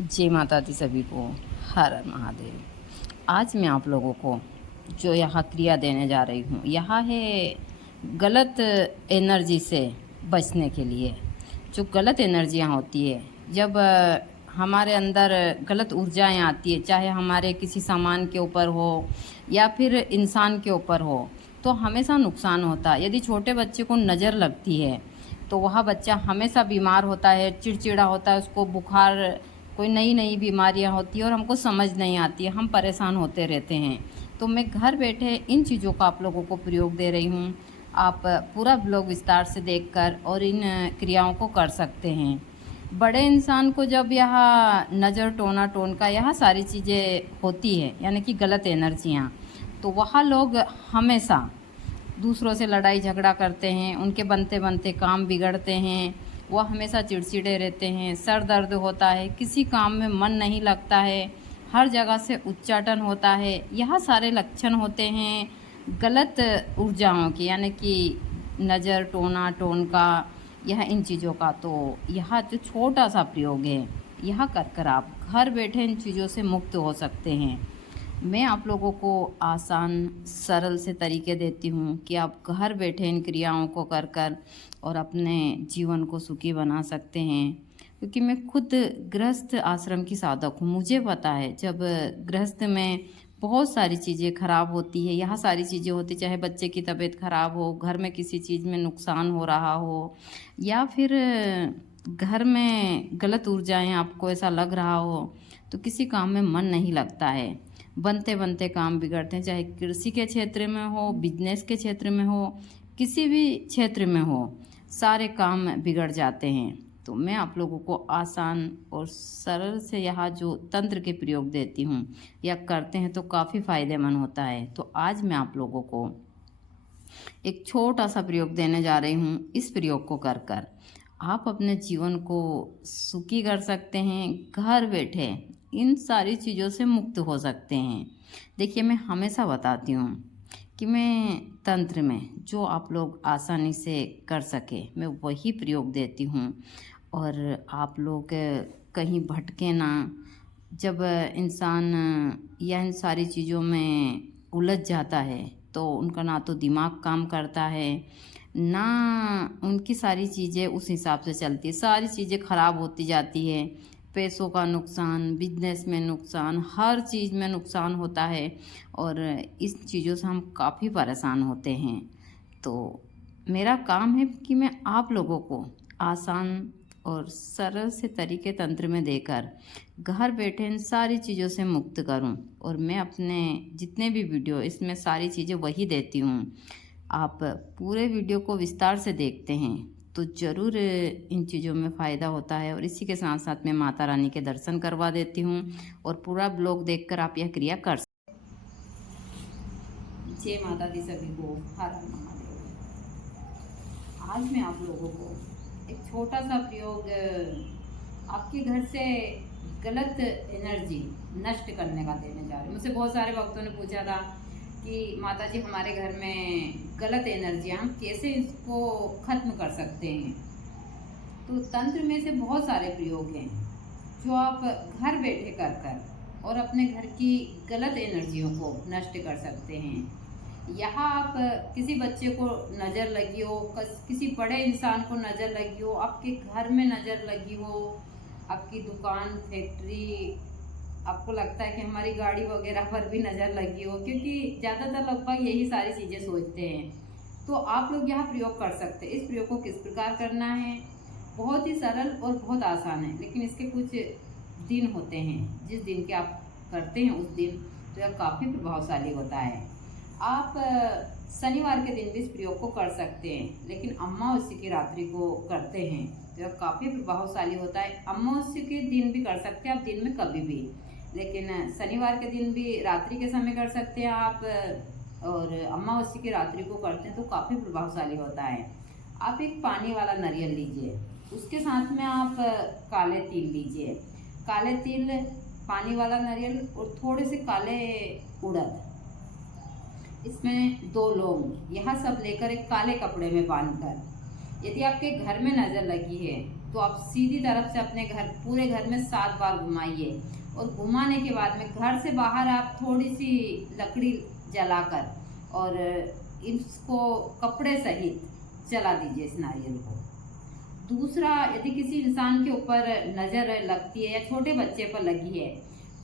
जय माता दी सभी को। हर हर महादेव। आज मैं आप लोगों को जो यहाँ क्रिया देने जा रही हूँ, यहाँ है गलत एनर्जी से बचने के लिए। जो गलत एनर्जियाँ होती है, जब हमारे अंदर गलत ऊर्जाएं आती है, चाहे हमारे किसी सामान के ऊपर हो या फिर इंसान के ऊपर हो, तो हमेशा नुकसान होता है। यदि छोटे बच्चे को नज़र लगती है तो वह बच्चा हमेशा बीमार होता है, चिड़चिड़ा होता है, उसको बुखार, कोई नई नई बीमारियां होती हैं और हमको समझ नहीं आती है, हम परेशान होते रहते हैं। तो मैं घर बैठे इन चीज़ों का आप लोगों को प्रयोग दे रही हूँ। आप पूरा ब्लॉग विस्तार से देखकर और इन क्रियाओं को कर सकते हैं। बड़े इंसान को जब यह नज़र टोना टोन का यह सारी चीज़ें होती है, यानी कि गलत एनर्जियाँ, तो वह लोग हमेशा दूसरों से लड़ाई झगड़ा करते हैं, उनके बनते बनते काम बिगड़ते हैं, वह हमेशा चिड़चिड़े रहते हैं, सर दर्द होता है, किसी काम में मन नहीं लगता है, हर जगह से उच्चाटन होता है। यह सारे लक्षण होते हैं गलत ऊर्जाओं के, यानी कि नज़र टोना टोन का, यह इन चीज़ों का। तो यह जो छोटा सा प्रयोग है, यह कर कर आप घर बैठे इन चीज़ों से मुक्त हो सकते हैं। मैं आप लोगों को आसान सरल से तरीके देती हूँ कि आप घर बैठे इन क्रियाओं को कर कर और अपने जीवन को सुखी बना सकते हैं। क्योंकि मैं खुद गृहस्थ आश्रम की साधक हूँ, मुझे पता है जब गृहस्थ में बहुत सारी चीज़ें खराब होती है, यह सारी चीज़ें होती, चाहे बच्चे की तबीयत खराब हो, घर में किसी चीज़ में नुकसान हो रहा हो, या फिर घर में गलत ऊर्जाएं आपको ऐसा लग रहा हो, तो किसी काम में मन नहीं लगता है, बनते बनते काम बिगड़ते हैं। चाहे कृषि के क्षेत्र में हो, बिजनेस के क्षेत्र में हो, किसी भी क्षेत्र में हो, सारे काम बिगड़ जाते हैं। तो मैं आप लोगों को आसान और सरल से यहाँ जो तंत्र के प्रयोग देती हूँ या करते हैं तो काफ़ी फायदेमंद होता है। तो आज मैं आप लोगों को एक छोटा सा प्रयोग देने जा रही हूँ। इस प्रयोग को कर कर आप अपने जीवन को सुखी कर सकते हैं, घर बैठे इन सारी चीज़ों से मुक्त हो सकते हैं। देखिए, मैं हमेशा बताती हूँ कि मैं तंत्र में जो आप लोग आसानी से कर सके, मैं वही प्रयोग देती हूँ। और आप लोग कहीं भटके ना। जब इंसान या इन सारी चीज़ों में उलझ जाता है तो उनका ना तो दिमाग काम करता है, ना उनकी सारी चीज़ें उस हिसाब से चलती है, सारी चीज़ें ख़राब होती जाती है। पैसों का नुकसान, बिजनेस में नुकसान, हर चीज़ में नुकसान होता है और इस चीज़ों से हम काफ़ी परेशान होते हैं। तो मेरा काम है कि मैं आप लोगों को आसान और सरल से तरीके तंत्र में देकर घर बैठे इन सारी चीज़ों से मुक्त करूं। और मैं अपने जितने भी वीडियो, इसमें सारी चीज़ें वही देती हूं। आप पूरे वीडियो को विस्तार से देखते हैं तो ज़रूर इन चीज़ों में फ़ायदा होता है। और इसी के साथ साथ मैं माता रानी के दर्शन करवा देती हूँ और पूरा ब्लॉग देखकर आप यह क्रिया कर सकते। जय माता दी सभी को। हर हर महादेव। आज मैं आप लोगों को एक छोटा सा प्रयोग आपके घर से गलत एनर्जी नष्ट करने का देने जा रही हूँ। मुझसे बहुत सारे भक्तों ने पूछा था कि माता जी, हमारे घर में गलत एनर्जियाँ, हम कैसे इसको ख़त्म कर सकते हैं। तो तंत्र में से बहुत सारे प्रयोग हैं जो आप घर बैठे कर कर और अपने घर की गलत एनर्जियों को नष्ट कर सकते हैं। यहाँ आप किसी बच्चे को नज़र लगी हो, किसी बड़े इंसान को नज़र लगी हो, आपके घर में नज़र लगी हो, आपकी दुकान, फैक्ट्री, आपको लगता है कि हमारी गाड़ी वगैरह पर भी नज़र लगी हो, क्योंकि ज़्यादातर लगभग यही सारी चीज़ें सोचते हैं। तो आप लोग यहाँ प्रयोग कर सकते हैं। इस प्रयोग को किस प्रकार करना है, बहुत ही सरल और बहुत आसान है, लेकिन इसके कुछ दिन होते हैं। जिस दिन के आप करते हैं उस दिन तो यह काफ़ी प्रभावशाली होता है। आप शनिवार के दिन भी इस प्रयोग को कर सकते हैं, लेकिन अमावस्या की रात्रि को करते हैं तो यह काफ़ी प्रभावशाली होता है। अमावस्या के दिन भी कर सकते हैं आप, दिन में कभी भी, लेकिन शनिवार के दिन भी रात्रि के समय कर सकते हैं आप, और अमावस्या की रात्रि को करते हैं तो काफ़ी प्रभावशाली होता है। आप एक पानी वाला नारियल लीजिए, उसके साथ में आप काले तिल लीजिए, काले तिल, पानी वाला नारियल और थोड़े से काले उड़द, इसमें 2 लौंग, यह सब लेकर एक काले कपड़े में बांधकर, यदि आपके घर में नज़र लगी है तो आप सीधी तरफ से अपने घर, पूरे घर में 7 बार घुमाइए। और घुमाने के बाद में घर से बाहर आप थोड़ी सी लकड़ी जलाकर और इसको कपड़े सहित जला दीजिए इस नारियल को। दूसरा, यदि किसी इंसान के ऊपर नज़र लगती है या छोटे बच्चे पर लगी है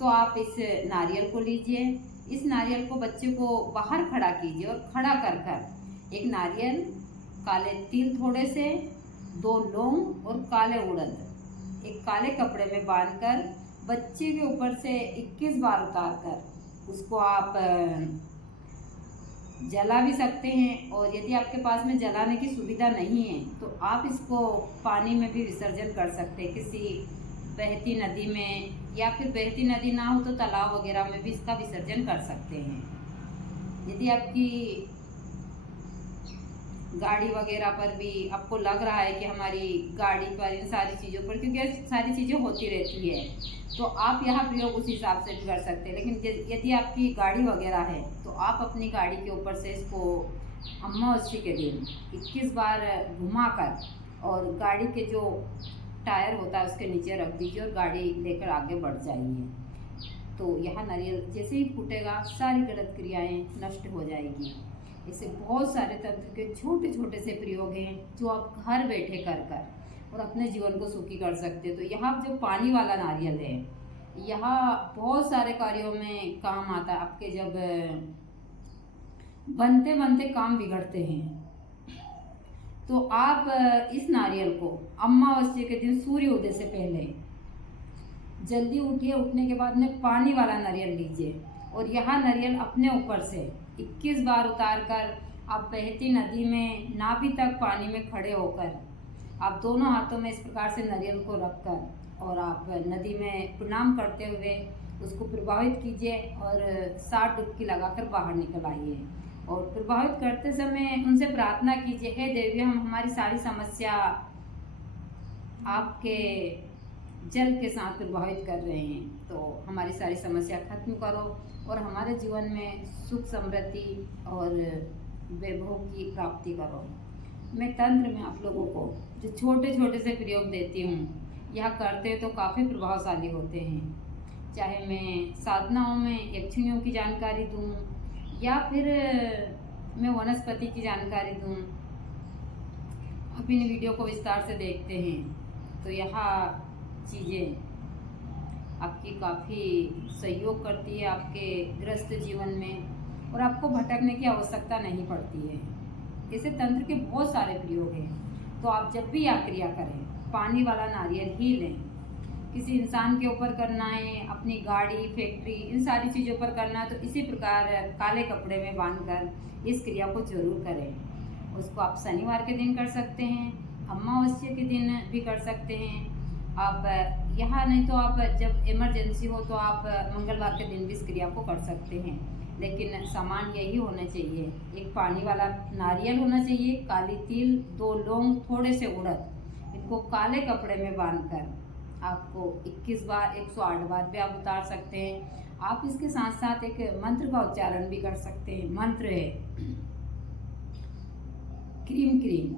तो आप इस नारियल को लीजिए। इस नारियल को बच्चे को बाहर खड़ा कीजिए और खड़ा कर कर एक नारियल, काले तिल थोड़े से, 2 लौंग और काले उड़द एक काले कपड़े में बांधकर बच्चे के ऊपर से 21 बार उतार कर उसको आप जला भी सकते हैं। और यदि आपके पास में जलाने की सुविधा नहीं है तो आप इसको पानी में भी विसर्जन कर सकते हैं, किसी बहती नदी में, या फिर बहती नदी ना हो तो तालाब वगैरह में भी इसका विसर्जन कर सकते हैं। यदि आपकी गाड़ी वगैरह पर भी आपको लग रहा है कि हमारी गाड़ी पर, इन सारी चीज़ों पर, क्योंकि सारी चीज़ें होती रहती है, तो आप यहाँ प्रयोग उस हिसाब से भी कर सकते हैं। लेकिन यदि आपकी गाड़ी वगैरह है तो आप अपनी गाड़ी के ऊपर से इसको अमावस्या के दिन 21 बार घुमाकर और गाड़ी के जो टायर होता है उसके नीचे रख दीजिए और गाड़ी लेकर आगे बढ़ जाइए। तो यह नारियल जैसे ही फूटेगा सारी गलत क्रियाएँ नष्ट हो जाएगी। ऐसे बहुत सारे तंत्र के छोटे छोटे से प्रयोग हैं जो आप घर बैठे कर और अपने जीवन को सुखी कर सकते हो। तो यहाँ जो पानी वाला नारियल है, यहाँ बहुत सारे कार्यों में काम आता है। आपके जब बनते बनते काम बिगड़ते हैं तो आप इस नारियल को अमावस्या के दिन सूर्य उदय से पहले जल्दी उठिए, उठने के बाद में पानी वाला नारियल लीजिए और यह नारियल अपने ऊपर से 21 बार उतार कर आप बहती नदी में नाभि तक पानी में खड़े होकर आप दोनों हाथों में इस प्रकार से नारियल को रखकर और आप नदी में प्रणाम करते हुए उसको प्रभावित कीजिए और 7 डुबकी लगाकर बाहर निकल आइए। और प्रभावित करते समय उनसे प्रार्थना कीजिए, हे देवी, हम हमारी सारी समस्या आपके जल के साथ प्रभावित कर रहे हैं, तो हमारी सारी समस्या खत्म करो और हमारे जीवन में सुख समृद्धि और वैभव की प्राप्ति करो। मैं तंत्र में आप लोगों को जो छोटे छोटे से प्रयोग देती हूँ, यह करते हैं तो काफ़ी प्रभावशाली होते हैं। चाहे मैं साधनाओं में यक्षिणियों की जानकारी दूँ या फिर मैं वनस्पति की जानकारी दूँ, आप इन वीडियो को विस्तार से देखते हैं तो यह चीज़ें आपकी काफ़ी सहयोग करती है आपके ग्रस्त जीवन में और आपको भटकने की आवश्यकता नहीं पड़ती है। ऐसे तंत्र के बहुत सारे प्रयोग हैं। तो आप जब भी यह क्रिया करें, पानी वाला नारियल ही लें। किसी इंसान के ऊपर करना है, अपनी गाड़ी, फैक्ट्री, इन सारी चीज़ों पर करना है तो इसी प्रकार काले कपड़े में बांधकर इस क्रिया को जरूर करें। उसको आप शनिवार के दिन कर सकते हैं, अमावस्या के दिन भी कर सकते हैं। आप यहाँ नहीं तो आप जब इमरजेंसी हो तो आप मंगलवार के दिन भी इस क्रिया को कर सकते हैं। लेकिन सामान यही होना चाहिए, एक पानी वाला नारियल होना चाहिए, काली तिल, 2 लौंग, थोड़े से उड़द, इनको काले कपड़े में बांधकर आपको 21 बार, 108 बार भी आप उतार सकते हैं। आप इसके साथ साथ एक मंत्र का उच्चारण भी कर सकते हैं। मंत्र है क्रीम क्रीम,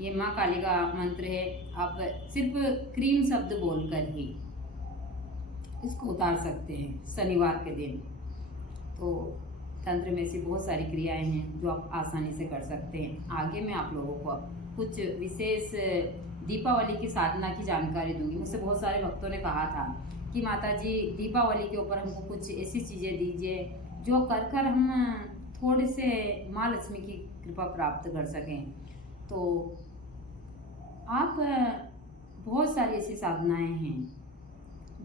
ये माँ काली का मंत्र है। आप सिर्फ क्रीम शब्द बोलकर ही इसको उतार सकते हैं शनिवार के दिन। तो तंत्र में ऐसी बहुत सारी क्रियाएं हैं जो आप आसानी से कर सकते हैं। आगे मैं आप लोगों को कुछ विशेष दीपावली की साधना की जानकारी दूंगी। मुझसे बहुत सारे भक्तों ने कहा था कि माता जी दीपावली के ऊपर हमको कुछ ऐसी चीज़ें दीजिए जो कर हम थोड़े से माँ लक्ष्मी की कृपा प्राप्त कर सकें। तो आप बहुत सारी ऐसी साधनाएं हैं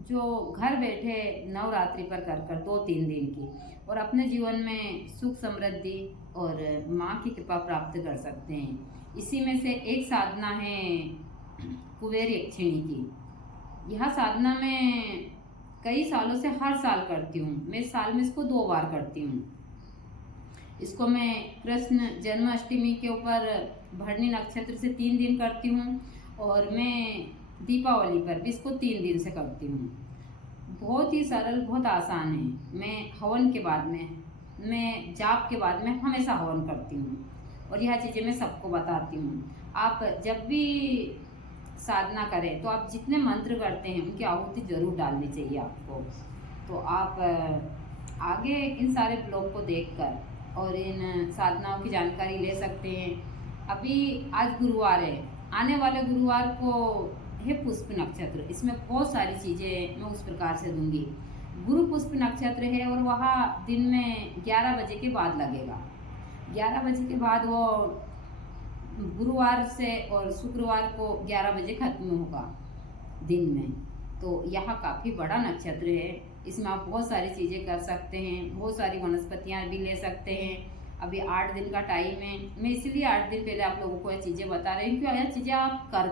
जो घर बैठे नवरात्रि पर कर 2-3 दिन की और अपने जीवन में सुख समृद्धि और माँ की कृपा प्राप्त कर सकते हैं। इसी में से एक साधना है कुबेर यक्षिणी की। यह साधना मैं कई सालों से हर साल करती हूँ। मैं साल में इसको 2 बार करती हूँ। इसको मैं कृष्ण जन्माष्टमी के ऊपर भरणी नक्षत्र से 3 दिन करती हूँ और मैं दीपावली पर भी इसको 3 दिन से करती हूँ। बहुत ही सरल, बहुत आसान है। मैं हवन के बाद में, मैं जाप के बाद में हमेशा हवन करती हूँ और यह चीज़ें मैं सबको बताती हूँ। आप जब भी साधना करें तो आप जितने मंत्र करते हैं उनकी आहुति जरूर डालनी चाहिए आपको। तो आप आगे इन सारे ब्लॉग को देखकर और इन साधनाओं की जानकारी ले सकते हैं। अभी आज गुरुवार है, आने वाले गुरुवार को है पुष्प नक्षत्र। इसमें बहुत सारी चीज़ें मैं उस प्रकार से दूंगी। गुरु पुष्प नक्षत्र है और वह दिन में 11 बजे के बाद लगेगा। 11 बजे के बाद वो गुरुवार से और शुक्रवार को 11 बजे खत्म होगा दिन में। तो यह काफ़ी बड़ा नक्षत्र है। इसमें आप बहुत सारी चीज़ें कर सकते हैं, बहुत सारी वनस्पतियाँ भी ले सकते हैं। अभी 8 दिन का टाइम है, मैं इसलिए 8 दिन पहले आप लोगों को ये चीज़ें बता रही हूँ कि यह चीज़ें आप कर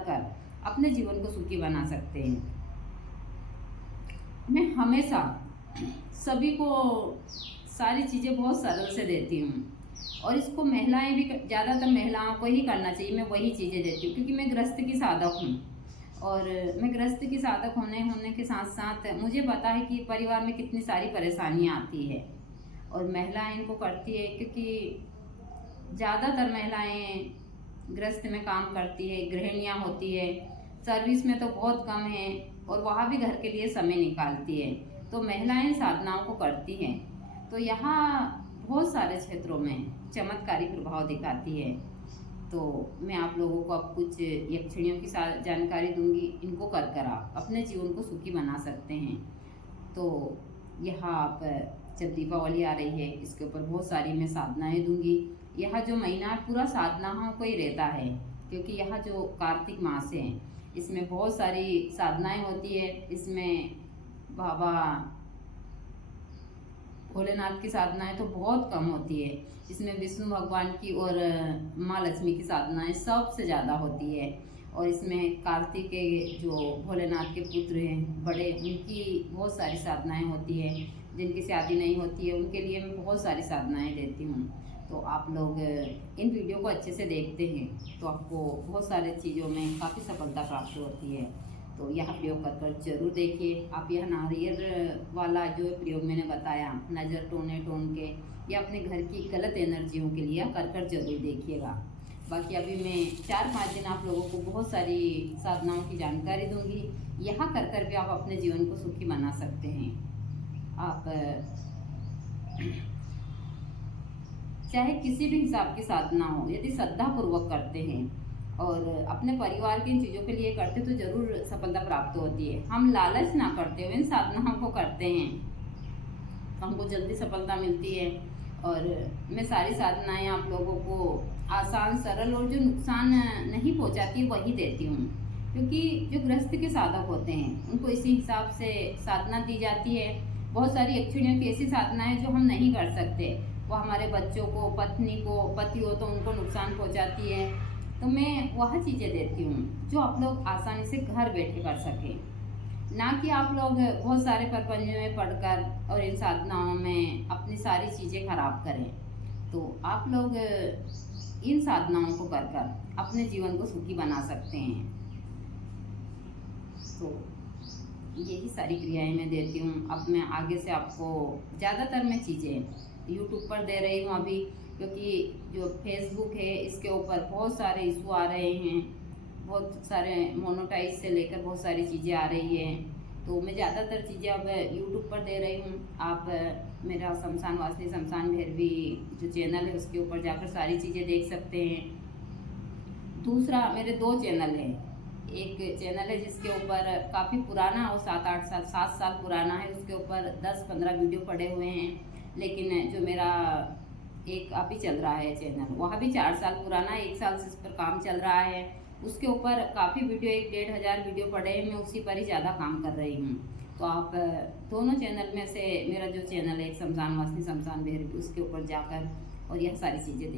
अपने जीवन को सुखी बना सकते हैं। मैं हमेशा सभी को सारी चीज़ें बहुत सरल से देती हूँ और इसको महिलाएं भी, ज़्यादातर महिलाओं को ही करना चाहिए। मैं वही चीज़ें देती हूँ क्योंकि मैं गृहस्थ की साधक हूँ और मैं गृहस्थ की साधक होने के साथ साथ मुझे पता है कि परिवार में कितनी सारी परेशानियाँ आती है और महिलाएं इनको करती है क्योंकि ज़्यादातर महिलाएं गृहस्थ में काम करती है, गृहिणियाँ होती है, सर्विस में तो बहुत कम है और वहाँ भी घर के लिए समय निकालती है। तो महिलाएं साधनाओं को करती हैं तो यहाँ बहुत सारे क्षेत्रों में चमत्कारी प्रभाव दिखाती है। तो मैं आप लोगों को अब कुछ यक्षिणियों की जानकारी दूंगी। इनको कर आप अपने जीवन को सुखी बना सकते हैं। तो यहाँ आप जब दीपावली आ रही है इसके ऊपर बहुत सारी मैं साधनाएं दूंगी। यह जो महीना पूरा साधनाओं को ही रहता है क्योंकि यह जो कार्तिक मास है इसमें बहुत सारी साधनाएं होती है। इसमें बाबा भोलेनाथ की साधनाएं तो बहुत कम होती है। इसमें विष्णु भगवान की और माँ लक्ष्मी की साधनाएं सबसे ज़्यादा होती है और इसमें कार्तिक के जो भोलेनाथ के पुत्र हैं बड़े, उनकी बहुत सारी साधनाएं होती है। जिनकी शादी नहीं होती है उनके लिए मैं बहुत सारी साधनाएं देती हूँ। तो आप लोग इन वीडियो को अच्छे से देखते हैं तो आपको बहुत सारी चीज़ों में काफ़ी सफलता प्राप्त होती है। तो यह प्रयोग कर जरूर देखिए। आप यह नारियल वाला जो प्रयोग मैंने बताया नज़र टोन के, या अपने घर की गलत एनर्जियों के लिए कर जरूर देखिएगा। बाकी अभी मैं 4-5 दिन आप लोगों को बहुत सारी साधनाओं की जानकारी दूंगी। यहाँ कर भी आप अपने जीवन को सुखी बना सकते हैं। आप चाहे किसी भी हिसाब की साधना हो, यदि श्रद्धापूर्वक करते हैं और अपने परिवार की इन चीज़ों के लिए करते तो ज़रूर सफलता प्राप्त होती है। हम लालच ना करते हुए इन साधनाओं को करते हैं तो हमको जल्दी सफलता मिलती है। और मैं सारी साधनाएं आप लोगों को आसान, सरल और जो नुकसान नहीं पहुंचाती वही देती हूँ क्योंकि जो गृहस्थ के साधक होते हैं उनको इसी हिसाब से साधना दी जाती है। बहुत सारी यक्षिणियों की ऐसी साधनाएं जो हम नहीं कर सकते, वो हमारे बच्चों को, पत्नी को, पति हो तो उनको नुकसान पहुँचाती है। तो मैं वह चीज़ें देती हूँ जो आप लोग आसानी से घर बैठे कर सकें, ना कि आप लोग बहुत सारे प्रपंचों में पढ़कर और इन साधनाओं में अपनी सारी चीज़ें खराब करें। तो आप लोग इन साधनाओं को कर अपने जीवन को सुखी बना सकते हैं। तो यही सारी क्रियाएं मैं देती हूँ। अब मैं आगे से आपको ज़्यादातर मैं चीज़ें यूट्यूब पर दे रही हूँ अभी, क्योंकि जो फेसबुक है इसके ऊपर बहुत सारे इशू आ रहे हैं, बहुत सारे मोनोटाइज से लेकर बहुत सारी चीज़ें आ रही हैं। तो मैं ज़्यादातर चीज़ें अब यूट्यूब पर दे रही हूँ। आप मेरा शमशान वासनी शमशान भैरवी जो चैनल है उसके ऊपर जाकर सारी चीज़ें देख सकते हैं। दूसरा, मेरे 2 चैनल हैं। एक चैनल है जिसके ऊपर काफ़ी पुराना और 7 साल पुराना है, उसके ऊपर 10-15 वीडियो पड़े हुए हैं। लेकिन जो मेरा एक अभी चल रहा है चैनल, वह भी 4 साल पुराना है, 1 साल से इस पर काम चल रहा है। उसके ऊपर काफ़ी वीडियो, 1-1.5 वीडियो पड़े हैं, मैं उसी पर ही ज़्यादा काम कर रही हूँ। तो आप दोनों चैनल में से मेरा जो चैनल है एक शमशान वासनी शमशान भैरवी, उसके ऊपर जाकर और यह सारी चीज़ें देख